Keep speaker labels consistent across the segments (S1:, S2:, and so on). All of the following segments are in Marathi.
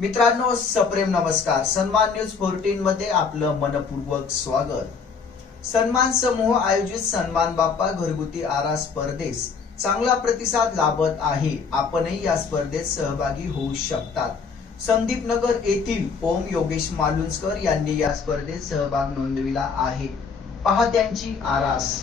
S1: मित्रांनो सप्रेम नमस्कार. सन्मान न्यूज फोर्टीन मध्ये आपलं मनपूर्वक स्वागत. सन्मान समूह आयोजित सन्मान बाप्पा घरगुती आरा स्पर्धेस चांगला प्रतिसाद लाभत आहे. आपणही या स्पर्धेत सहभागी होऊ शकतात. संदीप नगर येथील ओम योगेश मालुंजकर यांनी या स्पर्धेत सहभाग नोंदविला आहे. पहा त्यांची आरास.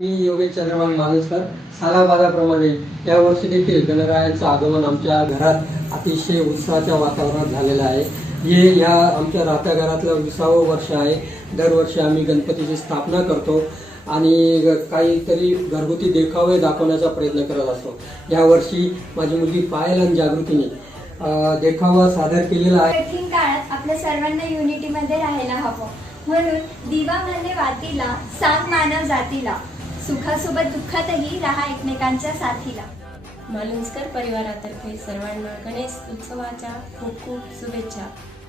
S2: मी योगेश चंद्रभान मालुसकर सालाबादाप्रमाणे यावर्षी देखील गणरायाचं आगमन आमच्या घरात अतिशय उत्साहाच्या वातावरणात झालेलं आहे. हे या आमच्या राहत्या घरातलं विसावं वर्ष आहे. दरवर्षी आम्ही गणपतीची स्थापना करतो आणि ग- काहीतरी घरगुती देखावे दाखवण्याचा प्रयत्न करत असतो. यावर्षी माझी मुलगी पायल आणि जागृतीने देखावा सादर केलेला आहे.
S3: कठीण काळात आपल्या सर्वांना युनिटीमध्ये राहायला हवं. म्हणून दिवा म्हणणे वातीला सांग मानव जातीला. सुखासोबत दुःखातही राहा एकमेकांच्या साथीला.
S4: मालुंजकर परिवारातर्फे सर्वांना गणेश उत्सवाच्या खूप खूप शुभेच्छा.